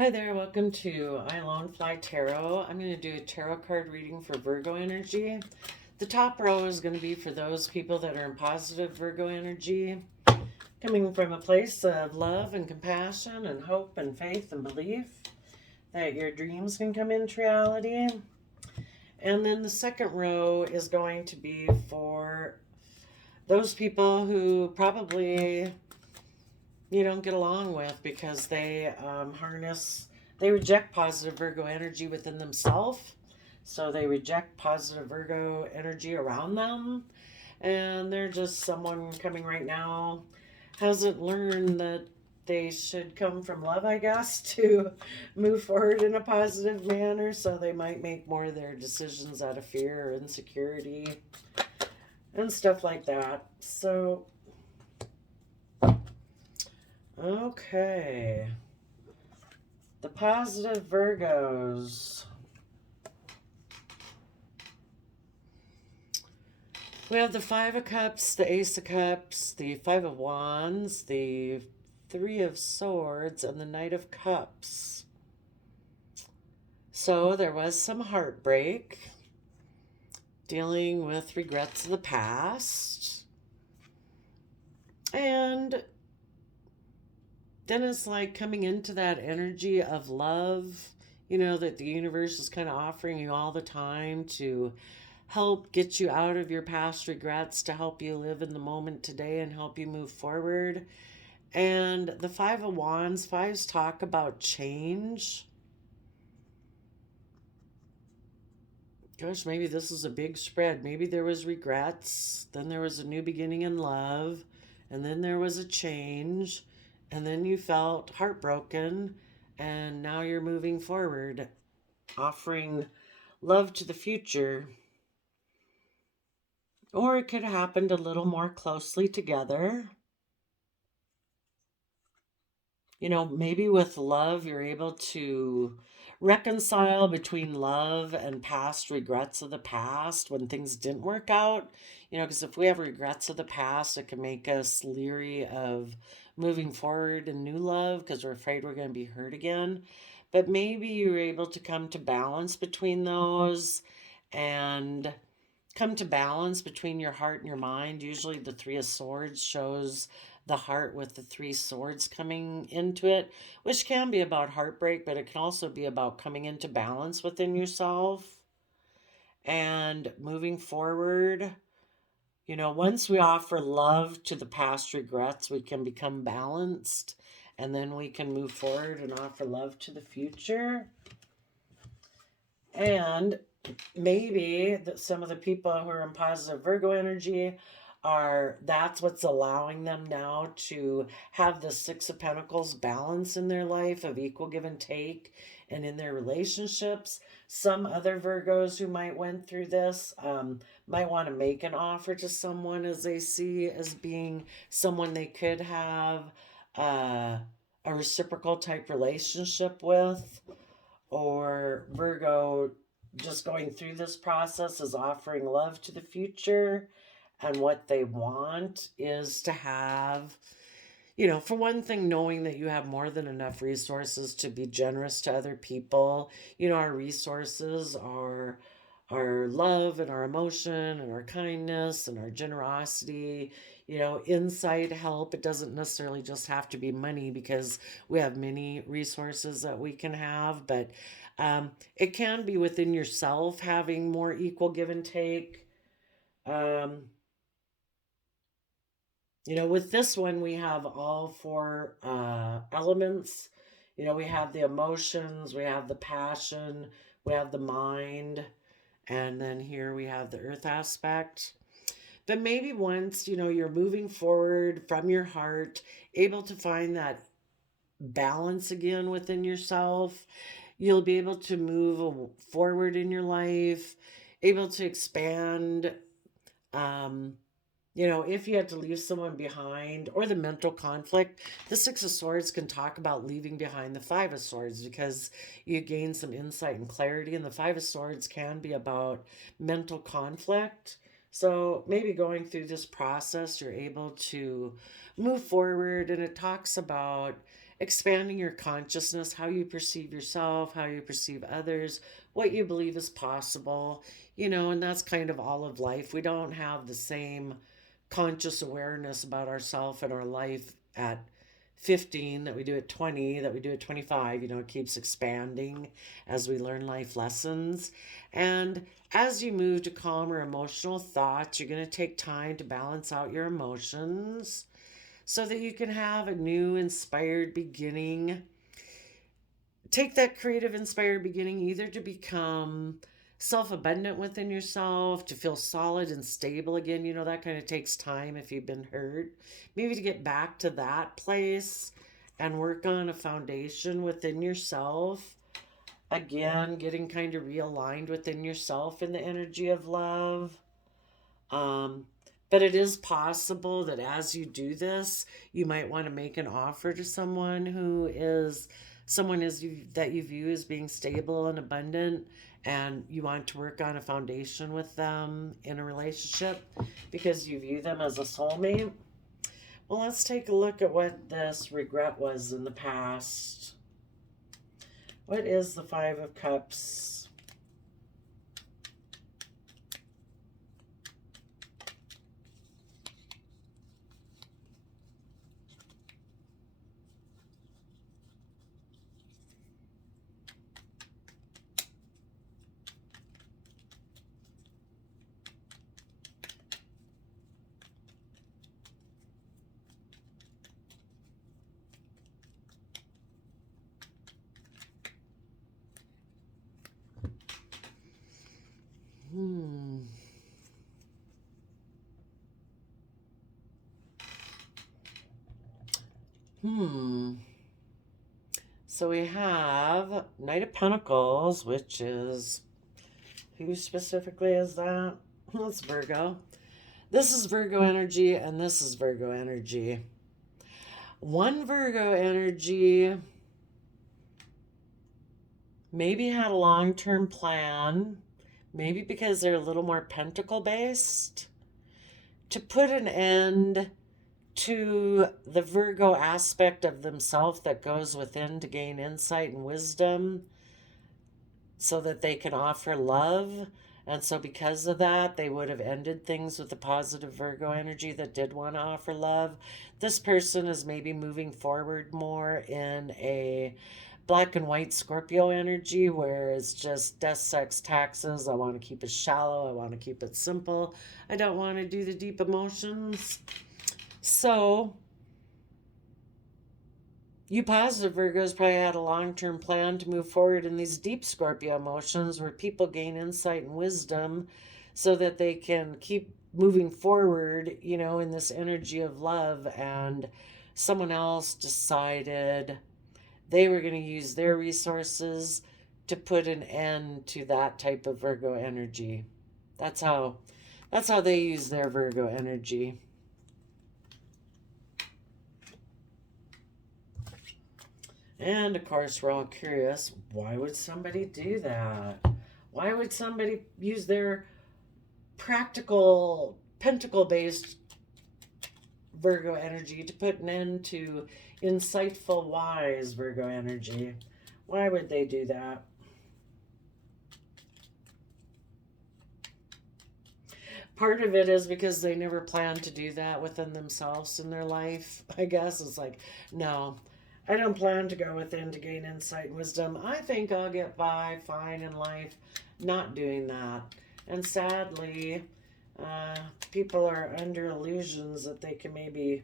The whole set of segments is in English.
Hi there, welcome to I Alone Fly Tarot. I'm going to do a tarot card reading for Virgo energy. The top row is going to be for those people that are in positive Virgo energy, coming from a place of love and compassion and hope and faith and belief that your dreams can come into reality. And then the second row is going to be for those people who probably you don't get along with because they reject positive Virgo energy within themselves. So they reject positive Virgo energy around them. And they're just someone coming right now hasn't learned that they should come from love, I guess, to move forward in a positive manner. So they might make more of their decisions out of fear or insecurity and stuff like that. So, okay. The positive Virgos. We have the Five of Cups, the Ace of Cups, the Five of Wands, the Three of Swords, and the Knight of Cups. So there was some heartbreak, dealing with regrets of the past. And then it's like coming into that energy of love, that the universe is kind of offering you all the time to help get you out of your past regrets, to help you live in the moment today and help you move forward. And the Five of Wands, fives talk about change. Gosh, maybe this is a big spread. Maybe there was regrets, then there was a new beginning in love, and then there was a change, and then you felt heartbroken, and now you're moving forward, offering love to the future. Or it could have happened a little more closely together. Maybe with love, you're able to reconcile between love and past regrets of the past when things didn't work out. Because if we have regrets of the past, it can make us leery of moving forward in new love because we're afraid we're going to be hurt again. But maybe you're able to come to balance between those and come to balance between your heart and your mind. Usually the Three of Swords shows the heart with the three swords coming into it, which can be about heartbreak, but it can also be about coming into balance within yourself and moving forward. Once we offer love to the past regrets, we can become balanced, and then we can move forward and offer love to the future. And maybe that some of the people who are in positive Virgo energy that's what's allowing them now to have the Six of Pentacles balance in their life of equal give and take, and in their relationships. Some other Virgos who might went through this might want to make an offer to someone as they see as being someone they could have a reciprocal type relationship with, or Virgo just going through this process is offering love to the future. And what they want is to have, for one thing, knowing that you have more than enough resources to be generous to other people. Our resources are our love and our emotion and our kindness and our generosity, insight, help. It doesn't necessarily just have to be money because we have many resources that we can have, but it can be within yourself having more equal give and take. Um, with this one, we have all four elements. We have the emotions, we have the passion, we have the mind, and then here we have the earth aspect. But maybe once, you're moving forward from your heart, able to find that balance again within yourself, you'll be able to move forward in your life, able to expand. Um, if you had to leave someone behind, or the mental conflict, the Six of Swords can talk about leaving behind the Five of Swords because you gain some insight and clarity, and the Five of Swords can be about mental conflict. So maybe going through this process, you're able to move forward, and it talks about expanding your consciousness, how you perceive yourself, how you perceive others, what you believe is possible, and that's kind of all of life. We don't have the same conscious awareness about ourselves and our life at 15 that we do at 20, that we do at 25. It keeps expanding as we learn life lessons. And as you move to calmer emotional thoughts, you're going to take time to balance out your emotions so that you can have a new inspired beginning. Take that creative inspired beginning either to become self-abundant within yourself, to feel solid and stable again. That kind of takes time if you've been hurt. Maybe to get back to that place and work on a foundation within yourself. Again, getting kind of realigned within yourself in the energy of love. Um, but it is possible that as you do this, you might want to make an offer to someone that you view as being stable and abundant, and you want to work on a foundation with them in a relationship because you view them as a soulmate. Well, let's take a look at what this regret was in the past. What is the Five of Cups? Hmm. Hmm. So we have Knight of Pentacles, which is, who specifically is that? That's Virgo. This is Virgo energy, and this is Virgo energy. One Virgo energy maybe had a long-term plan, maybe because they're a little more pentacle based, to put an end to the Virgo aspect of themselves that goes within to gain insight and wisdom so that they can offer love. And so because of that, they would have ended things with the positive Virgo energy that did want to offer love. This person is maybe moving forward more in a black and white Scorpio energy where it's just death, sex, taxes. I want to keep it shallow. I want to keep it simple. I don't want to do the deep emotions. So you positive Virgos probably had a long-term plan to move forward in these deep Scorpio emotions where people gain insight and wisdom so that they can keep moving forward, in this energy of love. And someone else decided they were going to use their resources to put an end to that type of Virgo energy. That's how they use their Virgo energy. And of course, we're all curious, why would somebody do that? Why would somebody use their practical, pentacle based Virgo energy to put an end to insightful, wise Virgo energy? Why would they do that? Part of it is because they never planned to do that within themselves in their life. I guess it's like, no, I don't plan to go within to gain insight and wisdom. I think I'll get by fine in life not doing that. And sadly, people are under illusions that they can maybe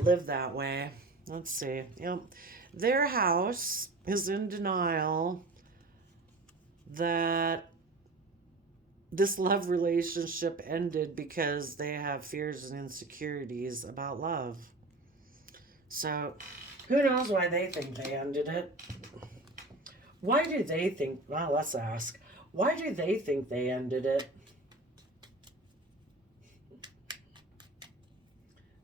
live that way. Let's see. Yep. Their house is in denial that this love relationship ended because they have fears and insecurities about love. So who knows why they think they ended it? Why do they think, well, let's ask, why do they think they ended it?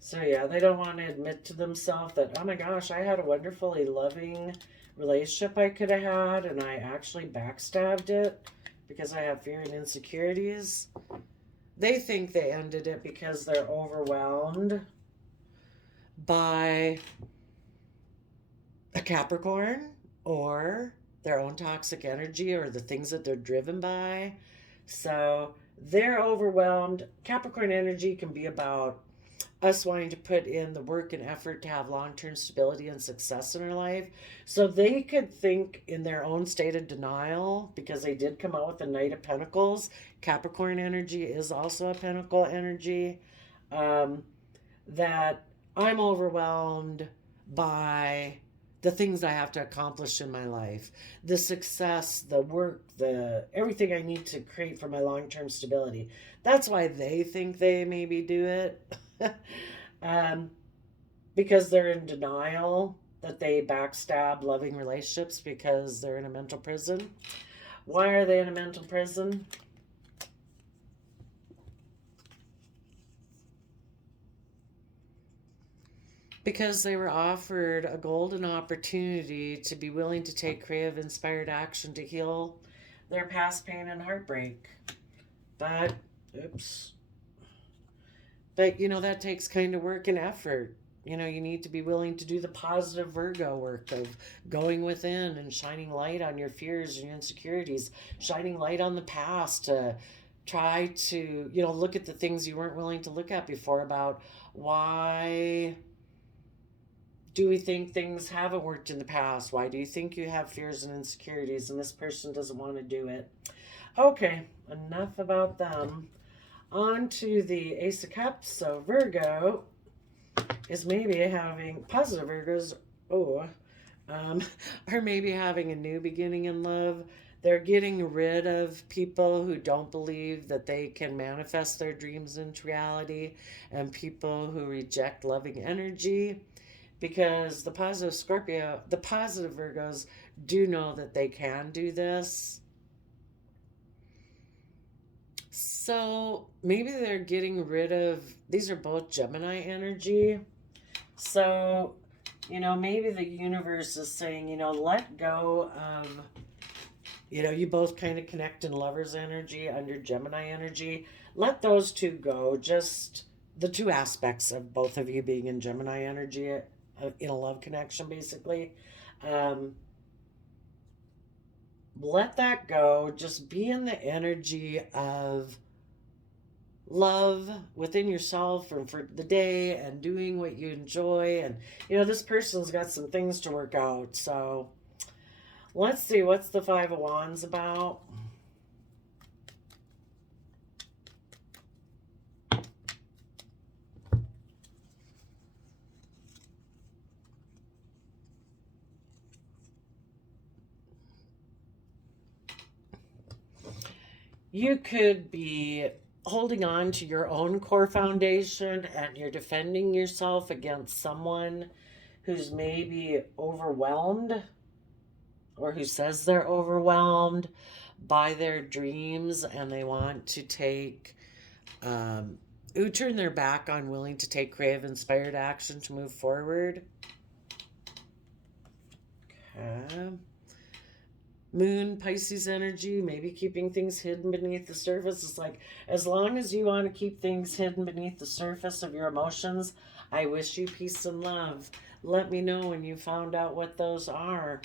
So yeah, they don't want to admit to themselves that, oh my gosh, I had a wonderfully loving relationship I could have had, and I actually backstabbed it because I have fear and insecurities. They think they ended it because they're overwhelmed by a Capricorn, or their own toxic energy, or the things that they're driven by. So they're overwhelmed. Capricorn energy can be about us wanting to put in the work and effort to have long term stability and success in our life. So they could think in their own state of denial because they did come out with the Knight of Pentacles. Capricorn energy is also a Pentacle energy. Um, that I'm overwhelmed by the things I have to accomplish in my life, the success, the work, the everything I need to create for my long-term stability. That's why they think they maybe do it. um, because they're in denial that they backstab loving relationships because they're in a mental prison. Why are they in a mental prison? Because they were offered a golden opportunity to be willing to take creative, inspired action to heal their past pain and heartbreak. But, oops. But, that takes kind of work and effort. You need to be willing to do the positive Virgo work of going within and shining light on your fears and your insecurities, shining light on the past to try to, look at the things you weren't willing to look at before about why do we think things haven't worked in the past? Why do you think you have fears and insecurities and this person doesn't want to do it? Okay, enough about them. On to the Ace of Cups. So Virgo is maybe having positive Virgos, are maybe having a new beginning in love. They're getting rid of people who don't believe that they can manifest their dreams into reality, and people who reject loving energy, because the positive Virgos do know that they can do this. So maybe they're getting rid of, these are both Gemini energy. So, maybe the universe is saying, let go of, you both kind of connect in lover's energy under Gemini energy. Let those two go. Just the two aspects of both of you being in Gemini energy in a love connection, basically. Let that go. Just be in the energy of love within yourself and for the day and doing what you enjoy. And, this person's got some things to work out. So let's see, what's the Five of Wands about? You could be holding on to your own core foundation and you're defending yourself against someone who's maybe overwhelmed or who says they're overwhelmed by their dreams and they want to who turn their back on willing to take creative, inspired action to move forward. Okay. Moon, Pisces energy, maybe keeping things hidden beneath the surface. It's like, as long as you want to keep things hidden beneath the surface of your emotions, I wish you peace and love. Let me know when you found out what those are.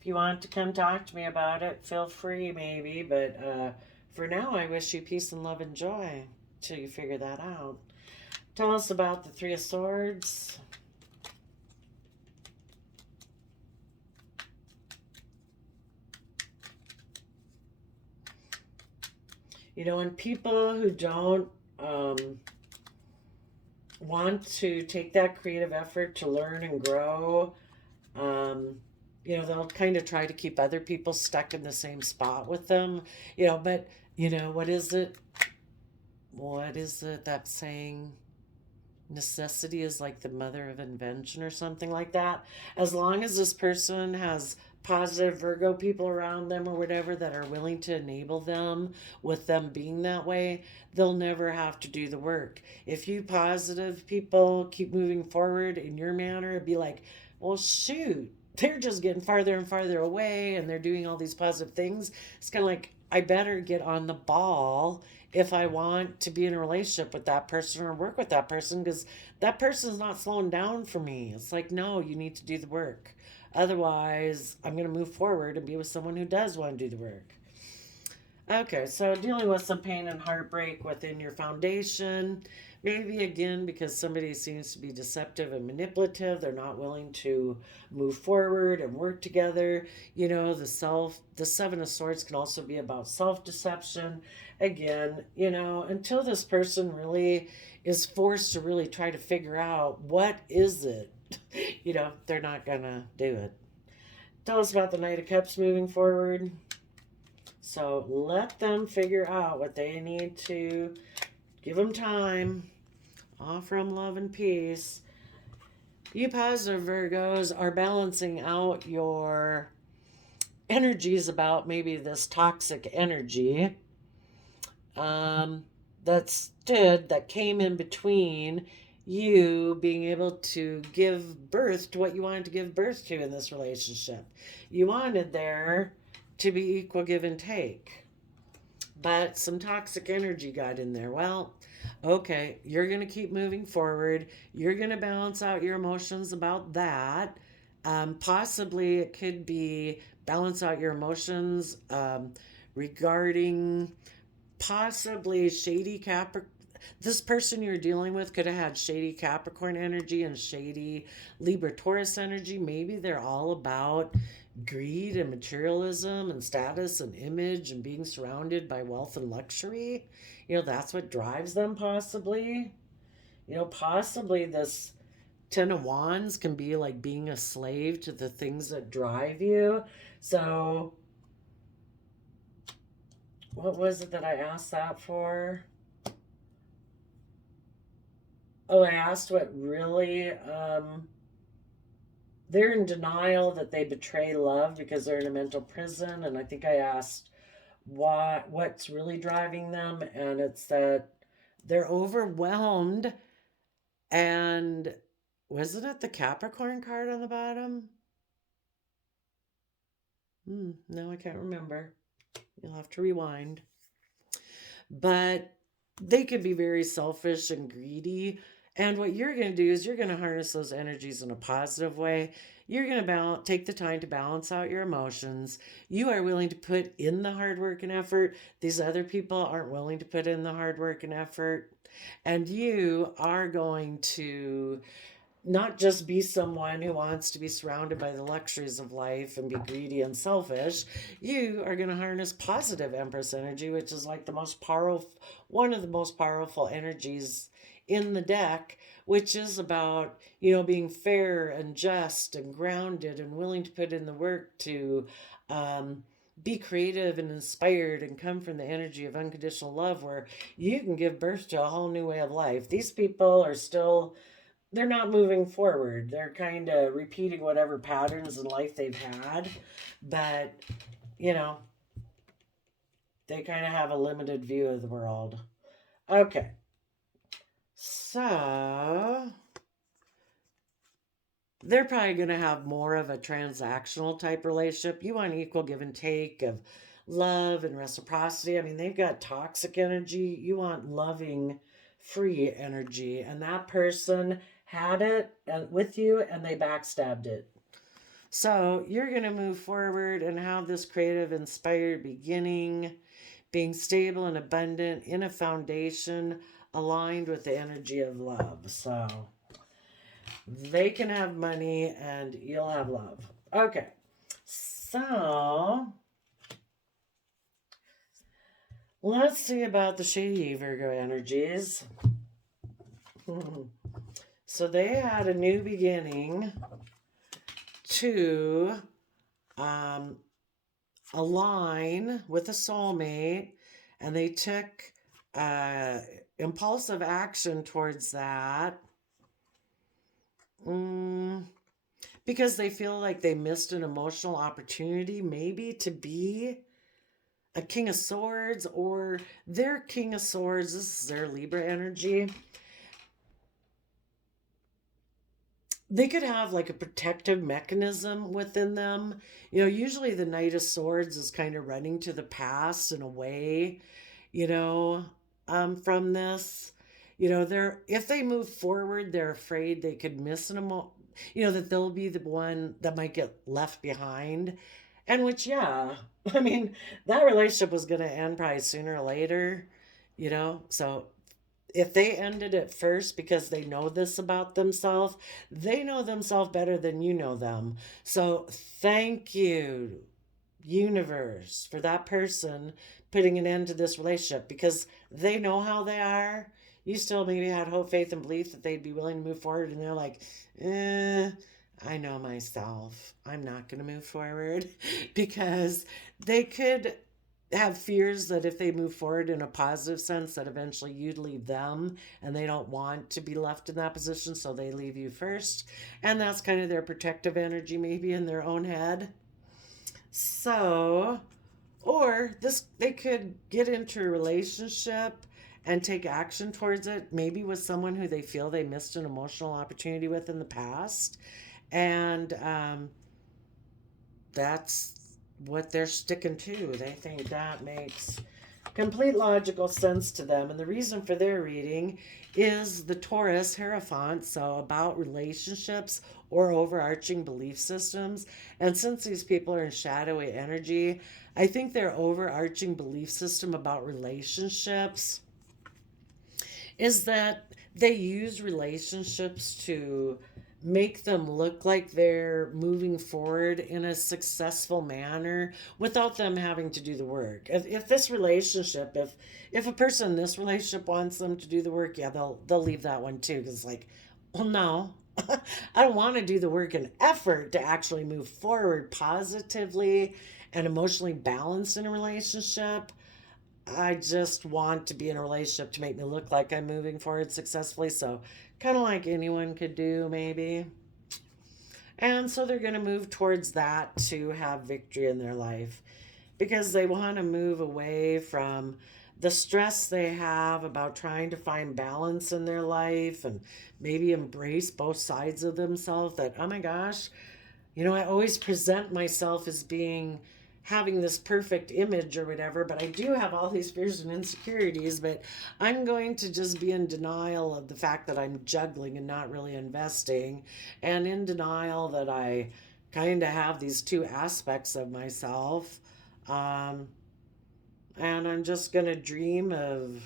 If you want to come talk to me about it, feel free maybe. But for now, I wish you peace and love and joy till you figure that out. Tell us about the Three of Swords. And people who don't want to take that creative effort to learn and grow, they'll kind of try to keep other people stuck in the same spot with them, but, what is it? What is it, that saying? Necessity is like the mother of invention or something like that. As long as this person has positive Virgo people around them or whatever that are willing to enable them with them being that way, they'll never have to do the work. If you positive people keep moving forward in your manner, it'd be like, well, shoot, they're just getting farther and farther away and they're doing all these positive things. It's kind of like, I better get on the ball if I want to be in a relationship with that person or work with that person, because that person's not slowing down for me. It's like, no, you need to do the work. Otherwise, I'm going to move forward and be with someone who does want to do the work. Okay, so dealing with some pain and heartbreak within your foundation. Maybe again, because somebody seems to be deceptive and manipulative, they're not willing to move forward and work together. The Seven of Swords can also be about self deception. Again, until this person really is forced to really try to figure out what is it, they're not going to do it. Tell us about the Knight of Cups moving forward. So let them figure out what they need to. Give them time. Offer them love and peace. You positive Virgos are balancing out your energies about maybe this toxic energy that came in between you being able to give birth to what you wanted to give birth to in this relationship. You wanted there to be equal give and take, but some toxic energy got in there. Well, okay, you're going to keep moving forward. You're going to balance out your emotions about that. Possibly it could be balance out your emotions regarding possibly shady Capricorn. This person you're dealing with could have had shady Capricorn energy and shady Libra Taurus energy. Maybe they're all about greed and materialism and status and image and being surrounded by wealth and luxury. That's what drives them, possibly. Possibly this Ten of Wands can be like being a slave to the things that drive you. So, what was it that I asked that for? Oh, I asked what really, they're in denial that they betray love because they're in a mental prison. And I think I asked what's really driving them. And it's that they're overwhelmed. And wasn't it the Capricorn card on the bottom? No, I can't remember. You'll have to rewind. But they could be very selfish and greedy. And what you're going to do is you're going to harness those energies in a positive way. You're going to take the time to balance out your emotions. You are willing to put in the hard work and effort. These other people aren't willing to put in the hard work and effort. And you are going to not just be someone who wants to be surrounded by the luxuries of life and be greedy and selfish. You are going to harness positive Empress energy, which is like one of the most powerful energies in the deck, which is about, being fair and just and grounded and willing to put in the work to be creative and inspired and come from the energy of unconditional love, where you can give birth to a whole new way of life. These people are still, they're not moving forward. They're kind of repeating whatever patterns in life they've had, but they kind of have a limited view of the world. Okay. So they're probably going to have more of a transactional type relationship. You want equal give and take of love and reciprocity. I mean, they've got toxic energy. You want loving, free energy. And that person had it with you and they backstabbed it. So you're going to move forward and have this creative, inspired beginning, being stable and abundant in a foundation aligned with the energy of love. So they can have money and you'll have love. Okay. So let's see about the shady Virgo energies. So they had a new beginning to align with a soulmate, and they took impulsive action towards that because they feel like they missed an emotional opportunity, maybe to be a King of Swords, or their King of Swords. This is their Libra energy. They could have like a protective mechanism within them. Usually the Knight of Swords is kind of running to the past in a way, from this. If they move forward, they're afraid they could miss that they'll be the one that might get left behind. And which, yeah, I mean, that relationship was going to end probably sooner or later, So if they ended it first because they know this about themselves, they know themselves better than you know them. So thank you, universe, for that person putting an end to this relationship because they know how they are. You still maybe had hope, faith, and belief that they'd be willing to move forward, and they're like, I know myself. I'm not going to move forward because they could have fears that if they move forward in a positive sense, that eventually you'd leave them and they don't want to be left in that position, so they leave you first. And that's kind of their protective energy, maybe in their own head. So, or this they could get into a relationship and take action towards it, maybe with someone who they feel they missed an emotional opportunity with in the past. And that's what they're sticking to. They think that makes complete logical sense to them. And the reason for their reading is the Taurus Hierophant, so about relationships or overarching belief systems. And since these people are in shadowy energy, I think their overarching belief system about relationships is that they use relationships to make them look like they're moving forward in a successful manner without them having to do the work. If this relationship, if a person in this relationship wants them to do the work, yeah, they'll leave that one too, because it's like, well, no, I don't want to do the work and effort to actually move forward positively and emotionally balanced in a relationship. I just want to be in a relationship to make me look like I'm moving forward successfully. So, kind of like anyone could do, maybe. And so they're going to move towards that to have victory in their life because they want to move away from the stress they have about trying to find balance in their life and maybe embrace both sides of themselves. That, oh my gosh, I always present myself as being having this perfect image or whatever, but I do have all these fears and insecurities, but I'm going to just be in denial of the fact that I'm juggling and not really investing, and in denial that I kind of have these two aspects of myself. Um, and I'm just going to dream of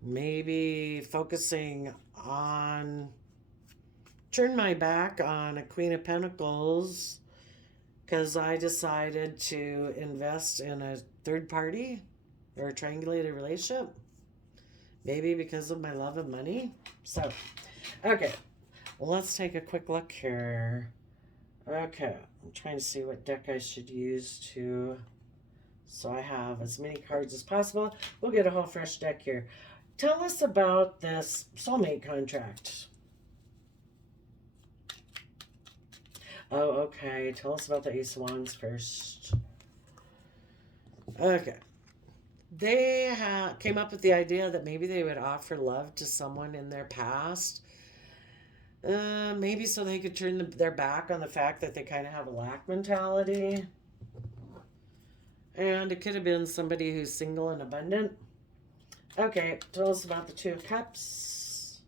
maybe focusing on turn my back on a Queen of Pentacles because I decided to invest in a third party or a triangulated relationship. Maybe because of my love of money. So, okay, well, let's take a quick look here. Okay, I'm trying to see what deck I should use to, so I have as many cards as possible. We'll get a whole fresh deck here. Tell us about this soulmate contract. Oh, okay. Tell us about the Ace of Wands first. Okay. They came up with the idea that maybe they would offer love to someone in their past. Maybe so they could turn their back on the fact that they kind of have a lack mentality. And it could have been somebody who's single and abundant. Okay, tell us about the Two of Cups.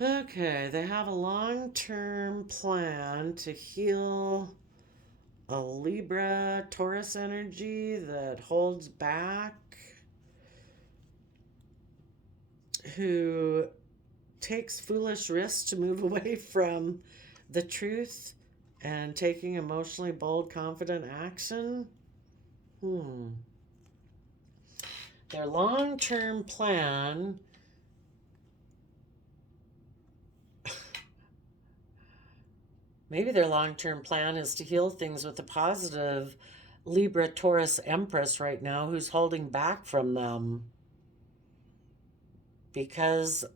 Okay, they have a long-term plan to heal a Libra Taurus energy that holds back, who takes foolish risks to move away from the truth and taking emotionally bold, confident action. Their long-term plan maybe their long-term plan is to heal things with a positive Libra Taurus Empress right now who's holding back from them because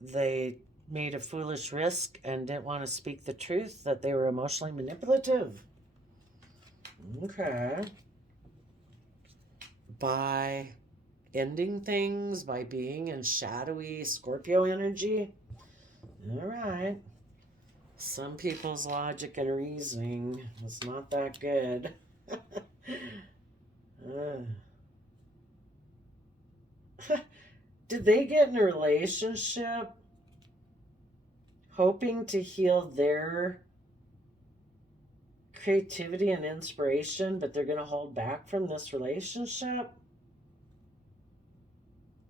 they made a foolish risk and didn't want to speak the truth, that they were emotionally manipulative. Okay. By ending things, by being in shadowy Scorpio energy. All right. Some people's logic and reasoning is not that good. Did they get in a relationship hoping to heal their creativity and inspiration, but they're going to hold back from this relationship?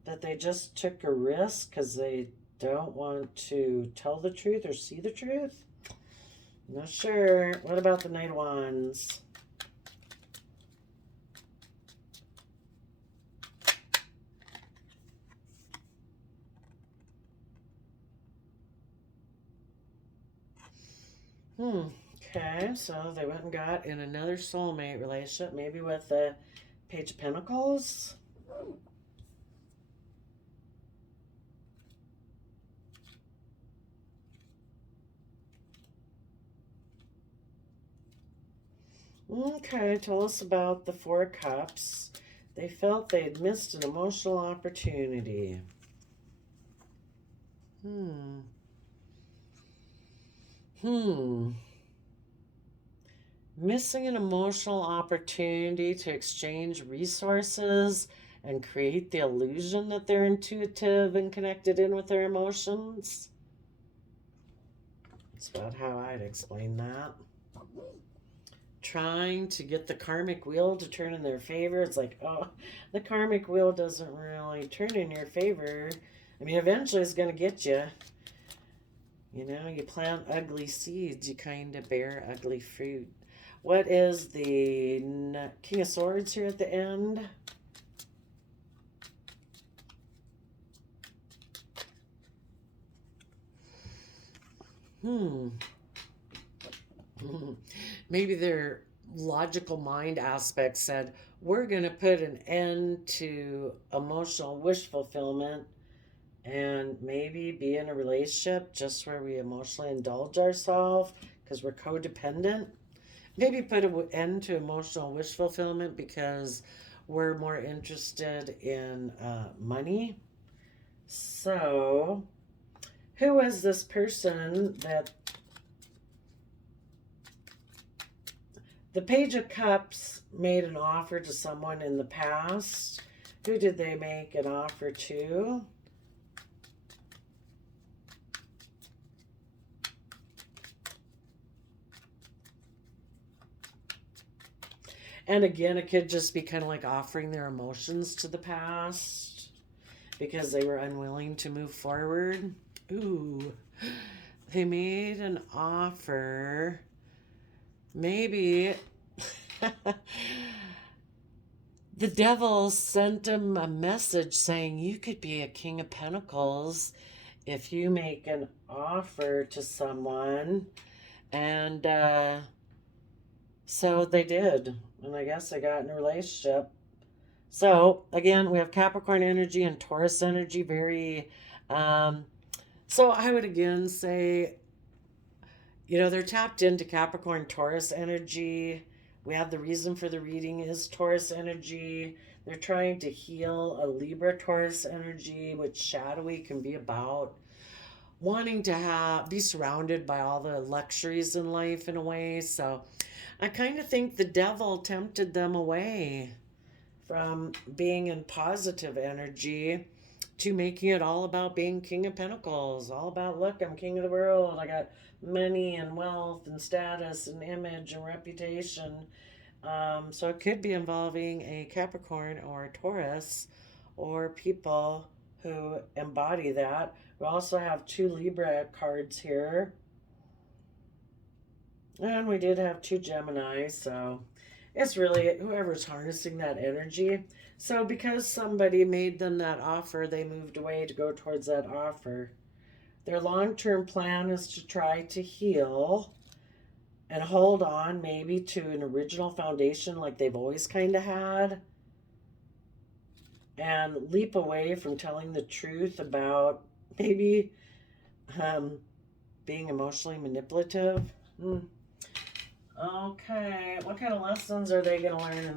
That they just took a risk because they don't want to tell the truth or see the truth? Not sure. What about the Knight of Wands? Okay, so they went and got in another soulmate relationship, maybe with the Page of Pentacles. Okay, tell us about the Four of Cups. They felt they had missed an emotional opportunity. Missing an emotional opportunity to exchange resources and create the illusion that they're intuitive and connected in with their emotions. That's about how I'd explain that. Trying to get the karmic wheel to turn in their favor. It's like, oh, the karmic wheel doesn't really turn in your favor. I mean, eventually it's going to get you. You know, you plant ugly seeds, you kind of bear ugly fruit. What is the King of Swords here at the end? Maybe their logical mind aspect said, we're going to put an end to emotional wish fulfillment and maybe be in a relationship just where we emotionally indulge ourselves because we're codependent. Maybe put an end to emotional wish fulfillment because we're more interested in money. So, who is this person that the Page of Cups made an offer to someone in the past? Who did they make an offer to? And again, it could just be kind of like offering their emotions to the past because they were unwilling to move forward. Ooh, they made an offer. Maybe the devil sent him a message saying you could be a King of Pentacles if you make an offer to someone. And so they did. And I guess they got in a relationship. So again, we have Capricorn energy and Taurus energy. Very, so I would again say, you know, they're tapped into Capricorn Taurus energy. We have the reason for the reading is Taurus energy. They're trying to heal a Libra Taurus energy, which shadowy can be about wanting to be surrounded by all the luxuries in life in a way. So I kind of think the devil tempted them away from being in positive energy to making it all about being King of Pentacles. All about, look, I'm king of the world. I got money and wealth and status and image and reputation. So it could be involving a Capricorn or a Taurus or people who embody that. We also have 2 Libra cards here. And we did have 2 Gemini, so it's really whoever's harnessing that energy. So because somebody made them that offer, they moved away to go towards that offer. Their long-term plan is to try to heal and hold on maybe to an original foundation like they've always kind of had and leap away from telling the truth about maybe being emotionally manipulative. Okay, what kind of lessons are they going to learn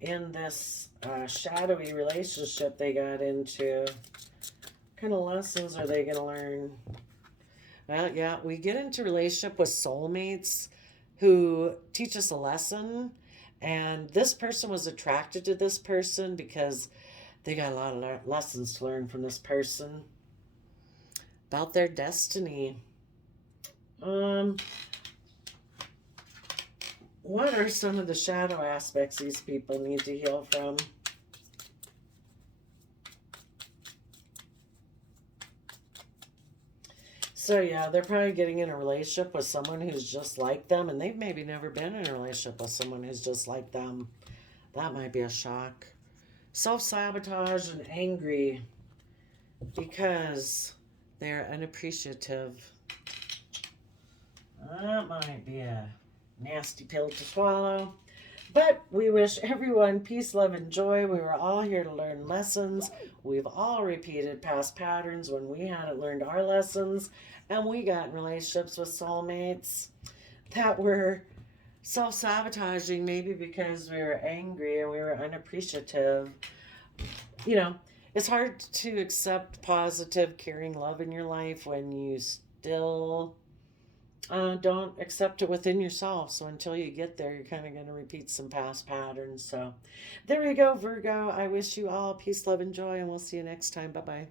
in this shadowy relationship they got into? What kind of lessons are they going to learn? Well, yeah, we get into relationship with soulmates who teach us a lesson, and this person was attracted to this person because They got a lot of lessons to learn from this person about their destiny. Um, what are some of the shadow aspects these people need to heal from? So yeah, they're probably getting in a relationship with someone who's just like them, and they've maybe never been in a relationship with someone who's just like them. That might be a shock. Self-sabotage and angry because they're unappreciative. That might be a nasty pill to swallow. But we wish everyone peace, love, and joy. We were all here to learn lessons. We've all repeated past patterns when we hadn't learned our lessons, and we got in relationships with soulmates that were self sabotaging, maybe because we were angry and we were unappreciative. You know, it's hard to accept positive, caring love in your life when you still don't accept it within yourself. So until you get there, you're kind of going to repeat some past patterns. So there we go, Virgo. I wish you all peace, love, and joy, and we'll see you next time. Bye bye.